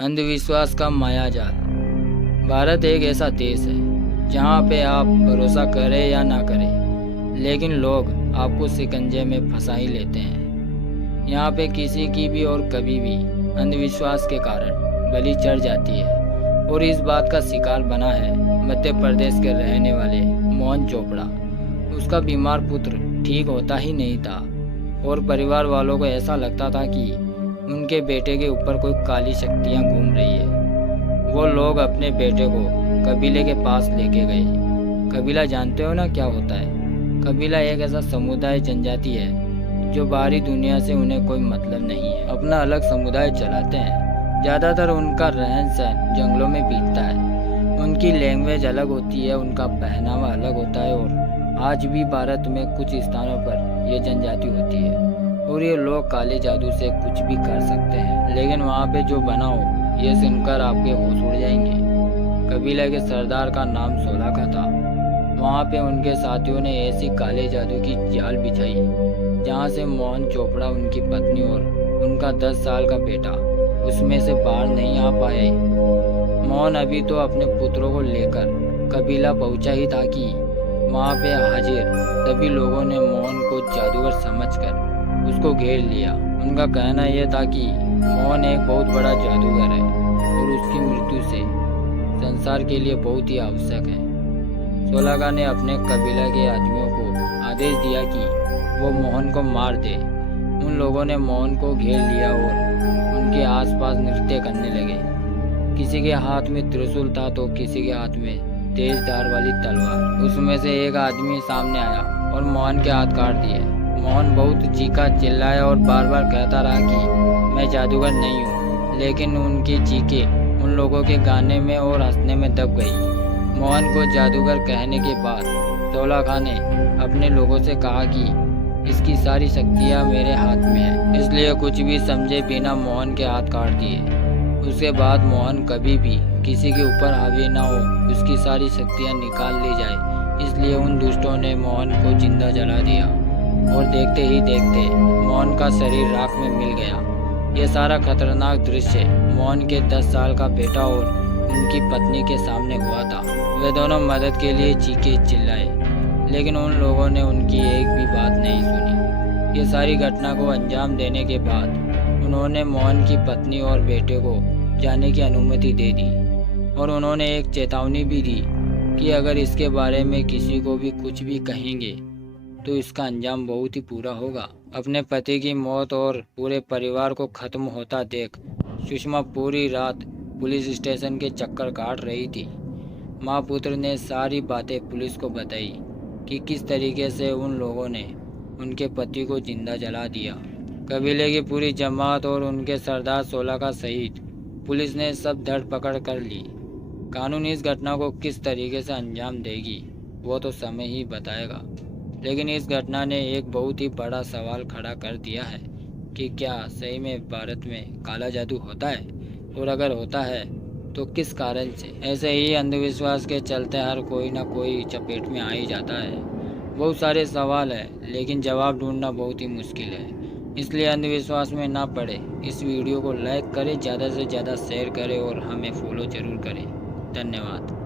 अंधविश्वास का मायाजाल। भारत एक ऐसा देश है जहाँ पे आप भरोसा करें या ना करें, लेकिन लोग आपको शिकंजे में फंसा ही लेते हैं। यहाँ पे किसी की भी और कभी भी अंधविश्वास के कारण बलि चढ़ जाती है, और इस बात का शिकार बना है मध्य प्रदेश के रहने वाले मोहन चोपड़ा। उसका बीमार पुत्र ठीक होता ही नहीं था, और परिवार वालों को ऐसा लगता था कि उनके बेटे के ऊपर कोई काली शक्तियाँ घूम रही है। वो लोग अपने बेटे को कबीले के पास लेके गए। कबीला जानते हो ना क्या होता है? कबीला एक ऐसा समुदाय जनजाति है जो बाहरी दुनिया से उन्हें कोई मतलब नहीं है, अपना अलग समुदाय चलाते हैं। ज़्यादातर उनका रहन सहन जंगलों में बीतता है। उनकी लैंग्वेज अलग होती है, उनका पहनावा अलग होता है, और आज भी भारत में कुछ स्थानों पर यह जनजाति होती है। और ये लोग काले जादू से कुछ भी कर सकते हैं, लेकिन वहाँ पे जो बना हो ये सुनकर आपके होश उड़ जाएंगे। कबीले के सरदार का नाम सोलाखा था। वहाँ पे उनके साथियों ने ऐसी काले जादू की जाल बिछाई जहाँ से मोहन चोपड़ा, उनकी पत्नी और उनका 10 साल का बेटा उसमें से बाहर नहीं आ पाए। मोहन अभी तो अपने पुत्रों को लेकर कबीला पहुँचा ही था कि वहाँ पे हाजिर सभी लोगों ने मोहन को जादूगर समझकर उसको घेर लिया। उनका कहना यह था कि मोहन एक बहुत बड़ा जादूगर है और उसकी मृत्यु से संसार के लिए बहुत ही आवश्यक है। सोलाखा ने अपने कबीला के आदमियों को आदेश दिया कि वो मोहन को मार दे। उन लोगों ने मोहन को घेर लिया और उनके आसपास नृत्य करने लगे। किसी के हाथ में त्रिशूल था तो किसी के हाथ में तेज धार वाली तलवार। उसमें से एक आदमी सामने आया और मोहन के हाथ काट दिए। मोहन बहुत चीखा चिल्लाया और बार बार कहता रहा कि मैं जादूगर नहीं हूँ, लेकिन उनकी चीखें उन लोगों के गाने में और हंसने में दब गई। मोहन को जादूगर कहने के बाद सोलाखा ने अपने लोगों से कहा कि इसकी सारी शक्तियाँ मेरे हाथ में है, इसलिए कुछ भी समझे बिना मोहन के हाथ काट दिए। उसके बाद मोहन कभी भी किसी के ऊपर हावी ना हो, उसकी सारी शक्तियाँ निकाल ली जाए, इसलिए उन दुष्टों ने मोहन को जिंदा जला दिया। और देखते ही देखते मोहन का शरीर राख में मिल गया। यह सारा खतरनाक दृश्य मोहन के 10 साल का बेटा और उनकी पत्नी के सामने हुआ था। वे दोनों मदद के लिए चीखे चिल्लाए, लेकिन उन लोगों ने उनकी एक भी बात नहीं सुनी। ये सारी घटना को अंजाम देने के बाद उन्होंने मोहन की पत्नी और बेटे को जाने की अनुमति दे दी, और उन्होंने एक चेतावनी भी दी कि अगर इसके बारे में किसी को भी कुछ भी कहेंगे तो इसका अंजाम बहुत ही बुरा होगा। अपने पति की मौत और पूरे परिवार को खत्म होता देख सुषमा पूरी रात पुलिस स्टेशन के चक्कर काट रही थी। माँ पुत्र ने सारी बातें पुलिस को बताई कि किस तरीके से उन लोगों ने उनके पति को जिंदा जला दिया। कबीले की पूरी जमात और उनके सरदार सोलाखा सहित पुलिस ने सब धर पकड़ कर ली। कानून इस घटना को किस तरीके से अंजाम देगी वो तो समय ही बताएगा, लेकिन इस घटना ने एक बहुत ही बड़ा सवाल खड़ा कर दिया है कि क्या सही में भारत में काला जादू होता है, और अगर होता है तो किस कारण से। ऐसे ही अंधविश्वास के चलते हर कोई ना कोई चपेट में आ ही जाता है। बहुत सारे सवाल है, लेकिन जवाब ढूंढना बहुत ही मुश्किल है, इसलिए अंधविश्वास में ना पड़े। इस वीडियो को लाइक करें, ज़्यादा से ज़्यादा शेयर करें और हमें फॉलो ज़रूर करें। धन्यवाद।